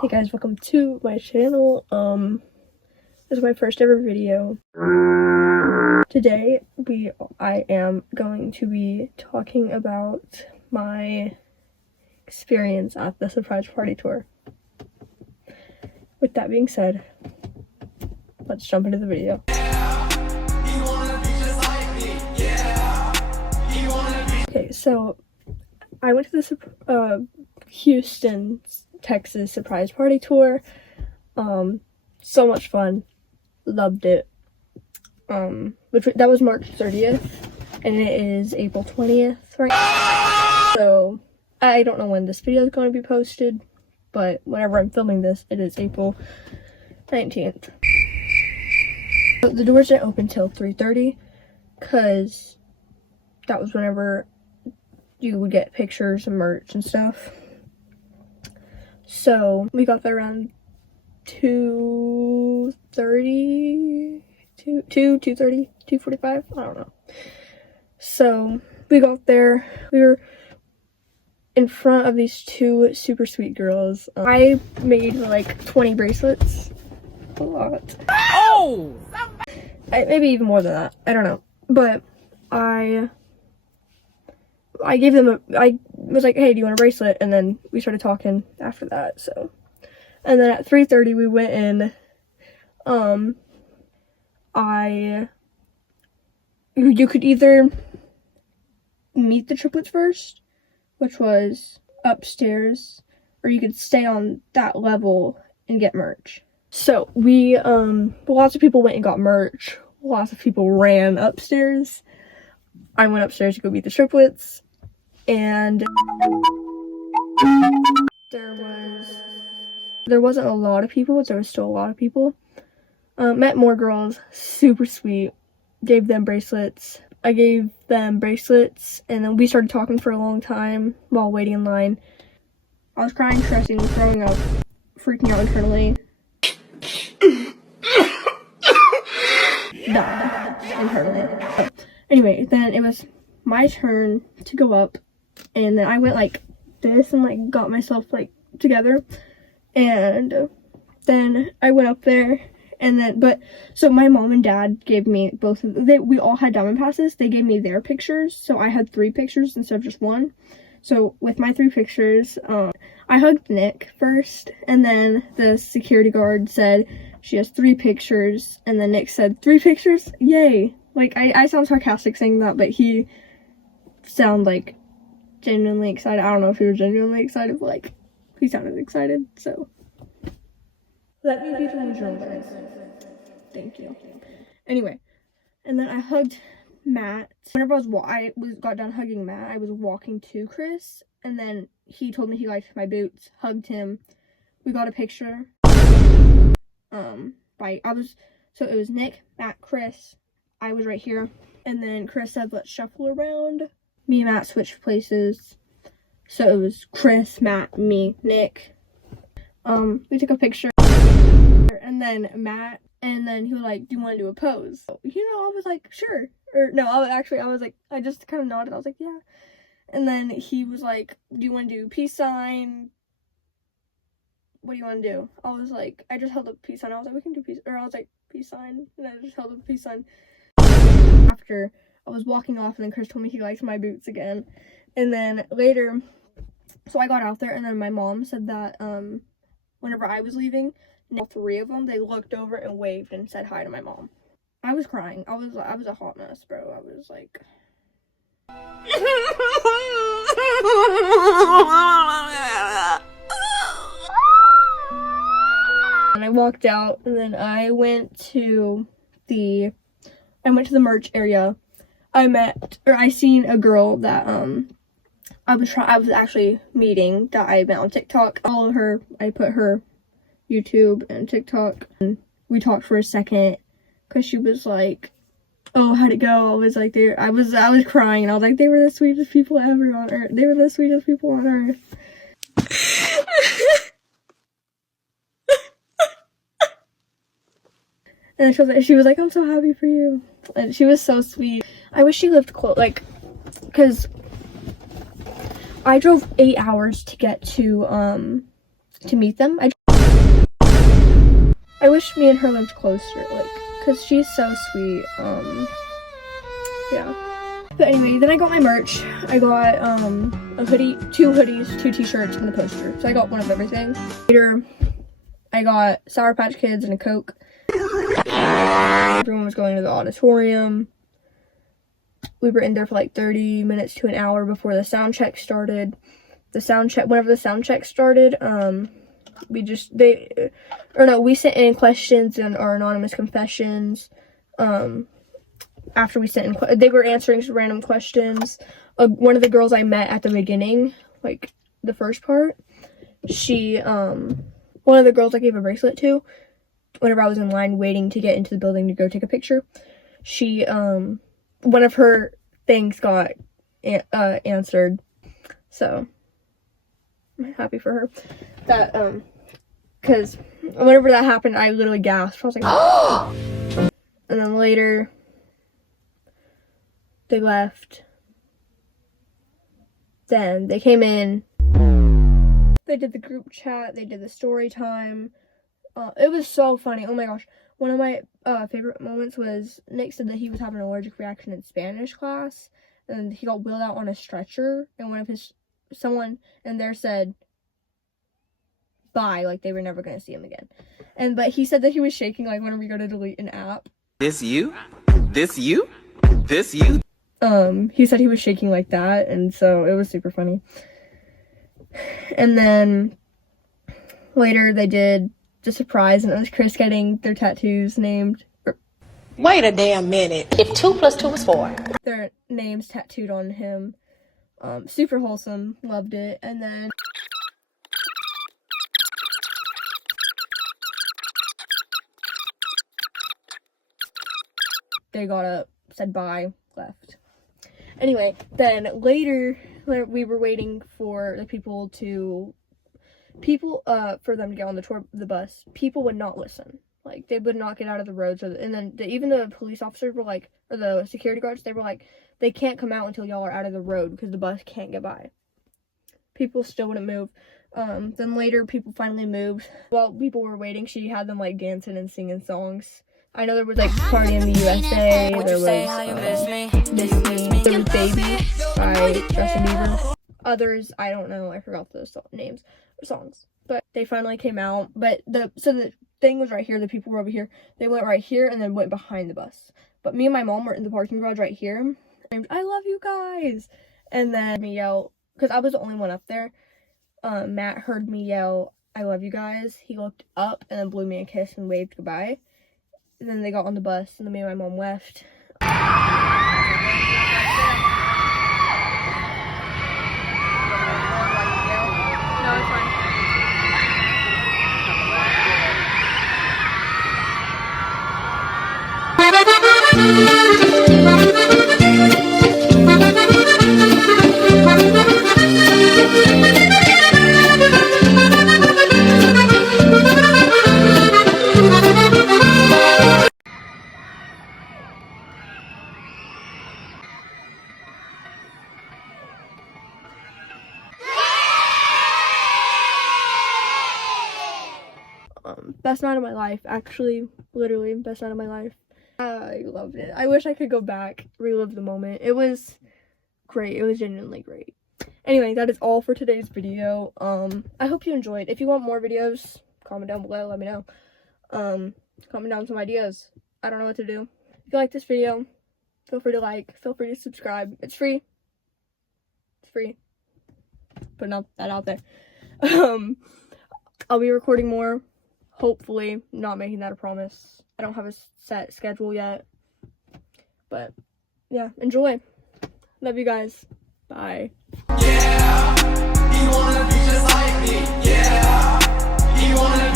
Hey guys, welcome to my channel. This is my first ever video. Today I am going to be talking about my experience at the surprise party tour. With that being said, let's jump into the video. Okay, so I went to this Houston, Texas surprise party tour. So much fun. Loved it. That was March 30th and it is April 20th right now. So I don't know when this video is going to be posted, but whenever I'm filming this, it is April 19th. So the doors didn't open till 3:30 because that was whenever you would get pictures and merch and stuff. So we got there around 2:30, 2:45, I don't know. So we got there, we were in front of these two super sweet girls. I made like 20 bracelets, a lot. Oh! Maybe even more than that, I don't know. But I gave them I was like, hey, do you want a bracelet? And then we started talking after that, so. And then at 3:30 we went in. You could either meet the triplets first, which was upstairs, or you could stay on that level and get merch. So we, lots of people went and got merch. Lots of people ran upstairs. I went upstairs to go meet the triplets, and there wasn't a lot of people, but there was still a lot of people. Met more girls, super sweet, gave them bracelets. I gave them bracelets, and then we started talking for a long time while waiting in line. I was crying, stressing, throwing up, freaking out internally. Internally. Anyway, then it was my turn to go up, and then I went like this and like got myself like together, and then I went up there, and then so my mom and dad gave me both of we all had diamond passes. They gave me their pictures, so I had 3 pictures instead of just 1. So with my 3 pictures, I hugged Nick first, and then the security guard said she has 3 pictures, and then Nick said 3 pictures, yay. Like I sound sarcastic saying that, but he sounded like genuinely excited. I don't know if he was genuinely excited, but like he sounded excited. So let me be the thank you. Anyway, and then I hugged Matt. Whenever I got done hugging Matt, I was walking to Chris, and then he told me he liked my boots. Hugged him. We got a picture. So it was Nick, Matt, Chris. I was right here, and then Chris said, let's shuffle around. Me and Matt switched places, so it was Chris, Matt, me, Nick. We took a picture, and then Matt, and then he was like, do you want to do a pose? You know, I was like, sure. Or no, I was like, I just kind of nodded. I was like, yeah. And then he was like, do you want to do peace sign? What do you want to do? I was like, I just held up peace sign. I was like, we can do peace, or I was like, peace sign, and I just held up peace sign. After I was walking off, and then Chris told me he liked my boots again. And then later, so I got out there, and then my mom said that whenever I was leaving, all 3 of them, they looked over and waved and said hi to my mom. I was crying. I was a hot mess, bro. I was like and I walked out, and then I went to the merch area. I seen a girl that I was actually meeting that I met on TikTok. I followed her. I put her YouTube and TikTok, and we talked for a second because she was like, oh, how'd it go? I was like, I was crying, and I was like, they were the sweetest people ever on earth. They were the sweetest people on earth. And she was like, I'm so happy for you. And she was so sweet. I wish she lived close, like, because I drove 8 hours to get to meet them. wish me and her lived closer, like, because she's so sweet. Yeah. But anyway, then I got my merch. I got a hoodie, 2 hoodies, 2 t-shirts, and the poster. So I got one of everything. Later, I got Sour Patch Kids and a Coke. Everyone was going to the auditorium. We were in there for like 30 minutes to an hour before the sound check started. Whenever the sound check started, we sent in questions and our anonymous confessions. After we sent in, they were answering some random questions. One of the girls I met at the beginning, like the first part, one of the girls I gave a bracelet to, whenever I was in line waiting to get into the building to go take a picture, one of her things got answered, so I'm happy for her. That, because whenever that happened, I literally gasped. I was like, oh! And then later, they left. Then they came in. They did the group chat. They did the story time. It was so funny. Oh my gosh. One of my favorite moments was Nick said that he was having an allergic reaction in Spanish class. And he got wheeled out on a stretcher. And someone in there said, bye. Like they were never going to see him again. But he said that he was shaking like whenever you go to delete an app. This you? This you? This you? He said he was shaking like that, and so it was super funny. And then later they did the surprise, and it was Chris getting their tattoos named. Wait a damn minute. If 2 + 2 is 4. Their names tattooed on him. Super wholesome. Loved it. And then they got up, said bye, left. Anyway, then later we were waiting for the people for them to get on the bus. People would not listen. Like they would not get out of the road. And then even the police officers were like, or the security guards, they were like, they can't come out until y'all are out of the road because the bus can't get by. People still wouldn't move. Then later people finally moved. While people were waiting, she had them like dancing and singing songs. I know there was like Party in the USA, there was Baby by Justin Bieber. Others, I don't know, I forgot those names or songs. But they finally came out. But the thing was right here, the people were over here. They went right here and then went behind the bus. But me and my mom were in the parking garage right here. I love you guys. And then me yell, because I was the only one up there. Matt heard me yell, I love you guys. He looked up and then blew me a kiss and waved goodbye. And then they got on the bus, and then me and my mom left. No, it's fine. Best night of my life, actually, literally, best night of my life. I loved it. I wish I could go back, relive the moment. It was great. It was genuinely great. Anyway, that is all for today's video. I hope you enjoyed. If you want more videos, comment down below, let me know. Comment down some ideas. I don't know what to do. If you like this video, feel free to like, feel free to subscribe. It's free. It's free. Putting that out there. I'll be recording more. Hopefully, not making that a promise. I don't have a set schedule yet. But, yeah, enjoy. Love you guys. Bye. Yeah, you wanna be just like me. Yeah, you wanna